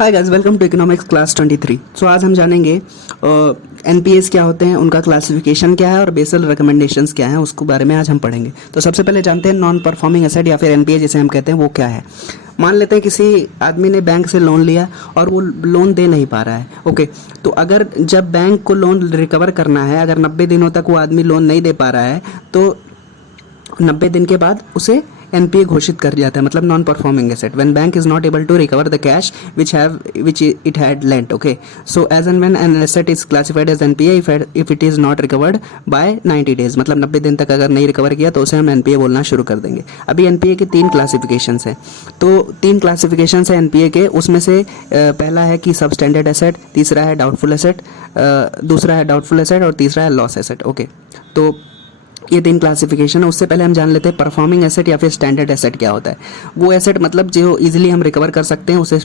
Hi guys, welcome to economics class 23। So आज हम जानेंगे एनपीएस क्या होते हैं, उनका क्लासिफिकेशन क्या है और बेसल रिकमेंडेशंस क्या हैं, उसके बारे में आज हम पढ़ेंगे। तो सबसे पहले जानते हैं नॉन परफॉर्मिंग एसेट या फिर एनपीए जिसे हम कहते हैं वो क्या है। मान लेते हैं किसी आदमी ने बैंक से लोन लिया और वो लोन दे नहीं पा रहा है। ओके, तो अगर जब बैंक को लोन रिकवर करना है, अगर 90 दिनों तक वो आदमी लोन नहीं दे पा रहा है तो 90 दिन के बाद उसे एनपीए घोषित कर जाता है, मतलब non performing asset. When bank is not able to recover the cash which it had lent. Okay, so as and when an asset is classified as NPA if it is not recovered by 90 days, मतलब 90 दिन तक अगर नहीं recover किया तो उसे हम NPA बोलना शुरू कर देंगे। अभी एनपीए के 3 क्लासिफिकेशंस हैं, तो 3 क्लासिफिकेशंस हैं एनपीए के। उसमें से पहला है कि सब स्टैंडर्ड एसेट, तीसरा है डाउटफुल एसेट, दूसरा है डाउटफुल एसेट और तीसरा है लॉस एसेट। ओके, तो ये 3 क्लासिफिकेशन है। उससे पहले हम जान लेते हैं परफॉर्मिंग एसेट या फिर स्टैंडर्ड एसेट क्या होता है। वो एसेट मतलब जो इजीली हम रिकवर कर सकते हैं उसे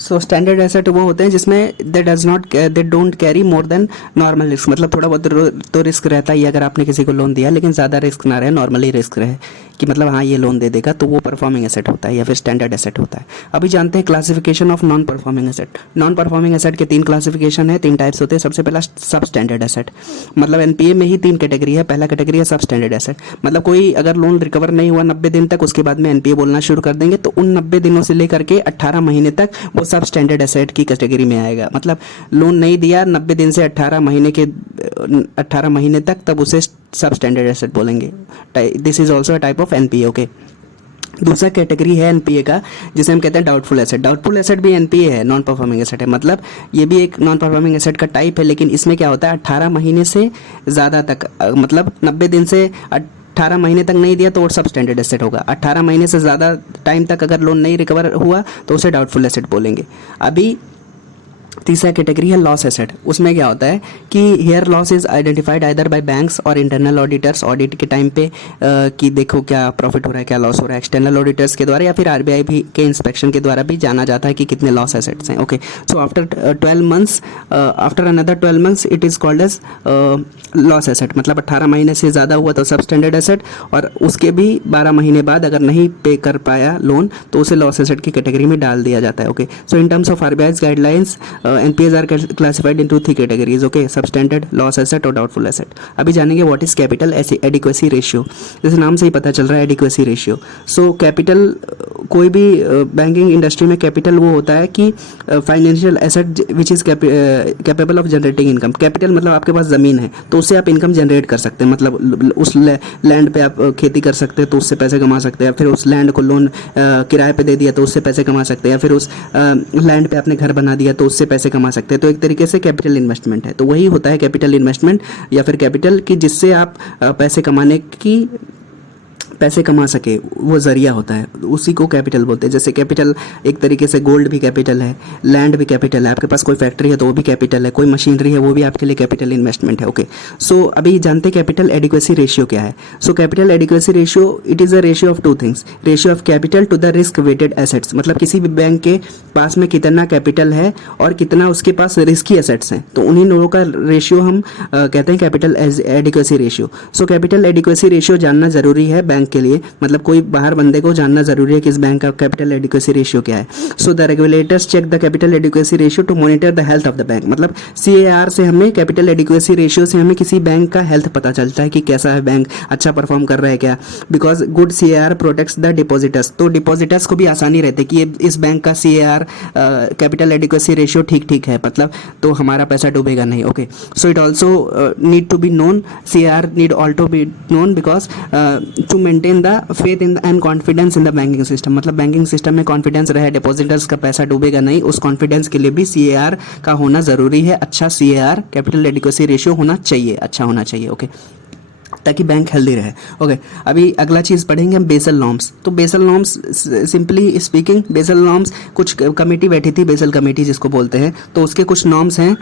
स्टैंडर्ड एसेट वो होते हैं जिसमें they don't carry more than normal risk, मतलब थोड़ा बहुत तो रिस्क रहता ही अगर आपने किसी को लोन दिया, लेकिन ज़्यादा रिस्क ना रहे, नॉर्मली रिस्क रहे कि मतलब हाँ ये लोन दे देगा, तो वो परफॉर्मिंग एसेट होता है या फिर स्टैंडर्ड एसेट होता है। अभी जानते हैं classification of non performing asset. Non performing asset के 3 क्लासिफिकेशन है, 3 टाइप्स होते हैं। सबसे पहला सब स्टैंडर्ड एसेट, मतलब एनपीए में ही 3 कैटेगरी है। पहला कैटेगरी है सब स्टैंडर्ड एसेट, मतलब कोई अगर लोन रिकवर नहीं हुआ 90 दिन तक, उसके बाद में एनपीए बोलना शुरू कर देंगे, तो उन 90 दिनों से लेकर के 18 महीने तक वो सब स्टैंडर्ड एसेट की कैटेगरी में आएगा। मतलब लोन नहीं दिया 90 दिन से 18 महीने तक, तब उसे सब स्टैंडर्ड एसेट बोलेंगे। This is also a type of NPA. Okay, दूसरा कैटेगरी है एनपीए का जिसे हम कहते हैं डाउटफुल एसेट। डाउटफुल एसेट भी एनपीए है, नॉन परफॉर्मिंग एसेट है, मतलब ये भी एक नॉन परफॉर्मिंग एसेट का टाइप है, लेकिन इसमें क्या होता है 18 महीने से ज़्यादा तक, मतलब 90 दिन से 18 महीने तक नहीं दिया तो वो सब स्टैंडर्ड एसेट होगा। 18 महीने से ज़्यादा टाइम तक अगर लोन नहीं रिकवर हुआ तो उसे डाउटफुल एसेट बोलेंगे। अभी तीसरा कैटेगरी है लॉस एसेट। उसमें क्या होता है कि where loss is identified either by banks और इंटरनल ऑडिटर्स, ऑडिट के टाइम पे कि देखो क्या प्रॉफिट हो रहा है, क्या लॉस हो रहा है, एक्सटर्नल ऑडिटर्स के द्वारा या फिर आरबीआई भी के इंस्पेक्शन के द्वारा भी जाना जाता है कि कितने लॉस एसेट्स हैं। Okay, so after 12 months, after another 12 months it is called as loss asset, मतलब 18 महीने से ज़्यादा हुआ तो सब स्टैंडर्ड एसेट, और उसके भी 12 महीने बाद अगर नहीं पे कर पाया लोन तो उसे लॉस एसेट की कैटेगरी में डाल दिया जाता है। Okay, so in terms of RBI guidelines NPAs are classified into 3 categories. Okay, substandard, loss asset और doubtful asset. अभी जानेंगे what is capital adequacy ratio। जैसे नाम से ही पता चल रहा है adequacy ratio। So capital, कोई भी बैंकिंग इंडस्ट्री में कैपिटल वो होता है कि financial asset which is capable of generating income. Capital मतलब आपके पास ज़मीन है तो उससे आप इनकम जनरेट कर सकते हैं, मतलब उस लैंड पे आप खेती कर सकते हैं तो उससे पैसे कमा सकते हैं, फिर उस लैंड को लोन किराए पे दे दिया तो उससे पैसे कमा सकते हैं, फिर उस लैंड पे आपने घर बना दिया तो उससे पैसे कमा सकते हैं। तो एक तरीके से कैपिटल इन्वेस्टमेंट है, तो वही होता है कैपिटल इन्वेस्टमेंट या फिर कैपिटल की जिससे आप पैसे कमा सके, वो ज़रिया होता है, उसी को कैपिटल बोलते हैं। जैसे कैपिटल एक तरीके से गोल्ड भी कैपिटल है, लैंड भी कैपिटल है, आपके पास कोई फैक्ट्री है तो वो भी कैपिटल है, कोई मशीनरी है वो भी आपके लिए कैपिटल इन्वेस्टमेंट है। ओके, सो अभी जानते हैं कैपिटल एडिक्वेसी रेशियो क्या है। So capital adequacy ratio it is a ratio of 2 things, ratio of capital to the risk weighted assets, मतलब किसी भी बैंक के पास में कितना कैपिटल है और कितना उसके पास रिस्की एसेट्स हैं, तो उन्हीं दोनों का रेशियो हम कहते हैं कैपिटल एडिक्वेसी रेशियो। सो कैपिटल एडिक्वेसी रेशियो जानना जरूरी है बैंक के लिए, मतलब कोई बाहर बंदे को जानना जरूरी है कि इस बैंक का कैपिटल एडिक्वेसी रेशियो क्या है। So the regulators check the capital adequacy ratio to monitor the health of the bank, मतलब सीएआर से हमें कैपिटल एडिक्वेसी रेशियो से हमें किसी बैंक का हेल्थ पता चलता है कि कैसा है बैंक, अच्छा परफॉर्म कर रहा है क्या, because good CAR protects the depositors, तो डिपॉजिटर्स को भी आसानी रहती है कि ये इस बैंक का सीएआर कैपिटल एडिक्वेसी रेशियो ठीक है, मतलब तो हमारा पैसा डूबेगा नहीं। Okay, so it also need to be known, CAR need also be known because to maintain the faith in and confidence in the banking system, मतलब बैंकिंग सिस्टम में कॉन्फिडेंस रहे, डिपॉजिटर्स का पैसा डूबेगा नहीं, उस कॉन्फिडेंस के लिए भी सीएआर का होना जरूरी है। अच्छा सीएआर कैपिटल एडिक्वेसी रेशियो होना चाहिए, अच्छा होना चाहिए। ओके, ताकि बैंक हेल्दी रहे। ओके, अभी अगला चीज़ पढ़ेंगे हम बेसल नॉर्म्स। तो Basel norms simply speaking, Basel norms कुछ कमेटी बैठी थी, बेसल कमेटी जिसको बोलते हैं, तो उसके कुछ नॉर्म्स हैं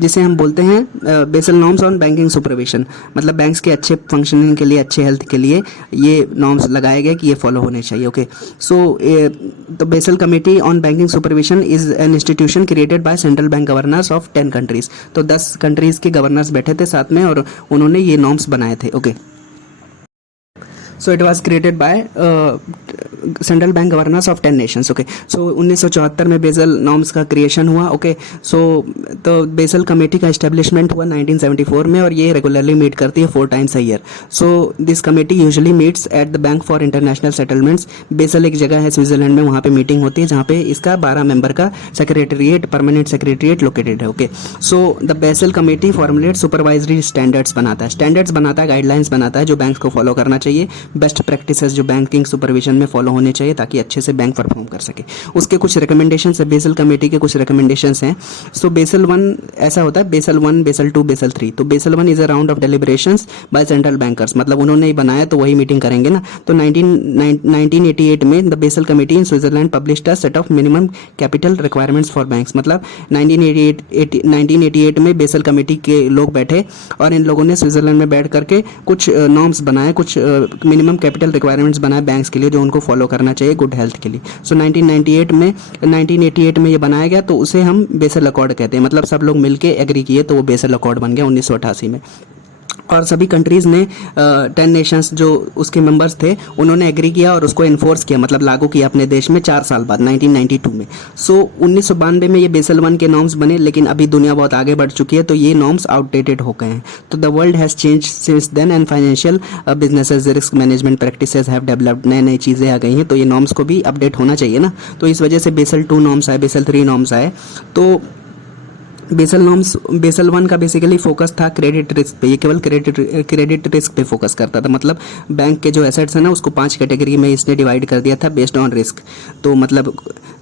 जिसे हम बोलते हैं Basel norms on banking supervision, मतलब बैंक्स के अच्छे फंक्शनिंग के लिए, अच्छे हेल्थ के लिए ये नॉर्म्स लगाए गए कि ये फॉलो होने चाहिए। ओके, सो तो Basel committee on banking supervision is an institution created by central bank governors of 10 countries, तो 10 कंट्रीज़ के गवर्नर्स बैठे थे साथ में और उन्होंने ये नॉर्म्स बनाए थे। Okay, so it was created by central bank governors of 10 nations. Okay, so 1974 में बेसल नॉर्म्स का क्रिएशन हुआ। ओके, सो तो बेसल कमेटी का एस्टेब्लिशमेंट हुआ 1974 में, और ये रेगुलरली मीट करती है 4 times a year. So this committee usually meets at the bank for international settlements. Basel एक जगह है स्विट्जरलैंड में, वहाँ पे मीटिंग होती है जहाँ पे इसका 12 मेंबर का सेक्रेटरीट, परमानेंट सेक्रेटरीट लोकेटेड है। Okay, so the basal committee formulate supervisory standards बनाता है, गाइडलाइंस बनाता है जो बैंक्स को फॉलो करना चाहिए, बेस्ट प्रैक्टिसेस जो बैंकिंग सुपरविजन में फॉलो होने चाहिए ताकि अच्छे से बैंक परफॉर्म कर सके। उसके कुछ रिकमेंडेशंस है, बेसल कमेटी के कुछ रिकमेंडेशंस हैं। सो बेसल 1 ऐसा होता है, बेसल 1, बेसल 2, बेसल 3। तो Basel 1 is a round of deliberations by central bankers, मतलब उन्होंने ही बनाया तो वही मीटिंग करेंगे ना। तो 1988 में the basal committee in Switzerland published a set of minimum capital requirements for banks. मतलब 1988 में बेसल कमेटी के लोग बैठे और इन लोगों ने स्विट्जरलैंड में बैठ करके कुछ नॉर्म्स बनाए, कुछ मिनिमम कैपिटल रिक्वायरमेंट्स बनाए बैंक्स के लिए जो उनको फॉलो करना चाहिए गुड हेल्थ के लिए। सो 1988 में ये बनाया गया, तो उसे हम बेसल अकॉर्ड कहते हैं। मतलब सब लोग मिलके एग्री किए तो वो बेसल अकॉर्ड बन गया 1988 में। और सभी कंट्रीज़ ने 10 नेशंस जो उसके मेंबर्स थे उन्होंने एग्री किया और उसको इन्फोर्स किया, मतलब लागू किया अपने देश में 4 साल बाद 1992 में। सो 1992 में ये बेसल 1 के नॉर्म्स बने, लेकिन अभी दुनिया बहुत आगे बढ़ चुकी है तो ये नॉर्म्स आउटडेटेड हो गए हैं। तो the world has change since then and financial businesses risk management practices have developed, नए नई चीज़ें आ गई हैं, तो ये नॉर्म्स को भी अपडेट होना चाहिए ना। तो इस वजह से बेसल 2 नॉर्म्स आए, बेसल 3 नॉर्म्स आए। तो बेसल 1 का बेसिकली फोकस था क्रेडिट रिस्क पे, ये केवल क्रेडिट रिस्क पे फोकस करता था। मतलब बैंक के जो एसेट्स हैं ना उसको 5 कैटेगरी में इसने डिवाइड कर दिया था बेस्ड ऑन रिस्क। तो मतलब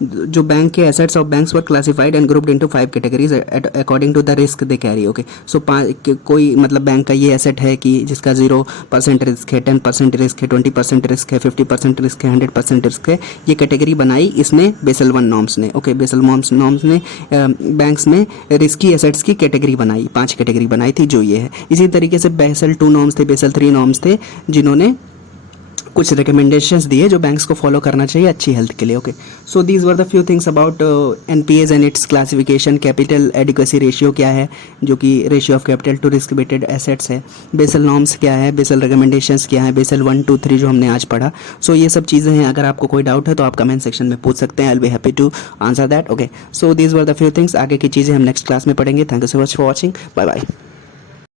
जो बैंक के assets of banks were classified and grouped into 5 categories according to the risk they carry. Okay, so कोई मतलब बैंक का ये एसेट है कि जिसका 0% रिस्क है, 10% रिस्क है, 20% रिस्क है, 50% रिस्क है, 100% रिस्क है, ये कैटेगरी बनाई इसने बेसल 1 नॉर्म्स ने। ओके, बेसल नॉर्म्स ने बैंक्स में रिस्की एसेट्स की कैटेगरी बनाई, 5 कैटेगरी बनाई थी जो ये है। इसी तरीके से बेसल 2 नॉर्म्स थे, बेसल 3 नॉर्म्स थे जिन्होंने कुछ रिकमेंडेशंस दिए जो बैंक्स को फॉलो करना चाहिए अच्छी हेल्थ के लिए। Okay, so these were the few things about NPAs and its classification. Capital adequacy ratio क्या है, जो कि ratio of capital to risk weighted assets है। बेसल नॉर्म्स क्या है, बेसल रिकमेंडेशंस क्या है, बेसल 1, 2, 3 जो हमने आज पढ़ा। सो ये सब चीज़ें हैं, अगर आपको कोई डाउट है तो आप कमेंट सेक्शन में पूछ सकते हैं, I will be happy to answer that. Okay, so these were the few things, आगे की चीज़ें हम नेक्स्ट क्लास में पढ़ेंगे। Thank you so much for watching, bye bye.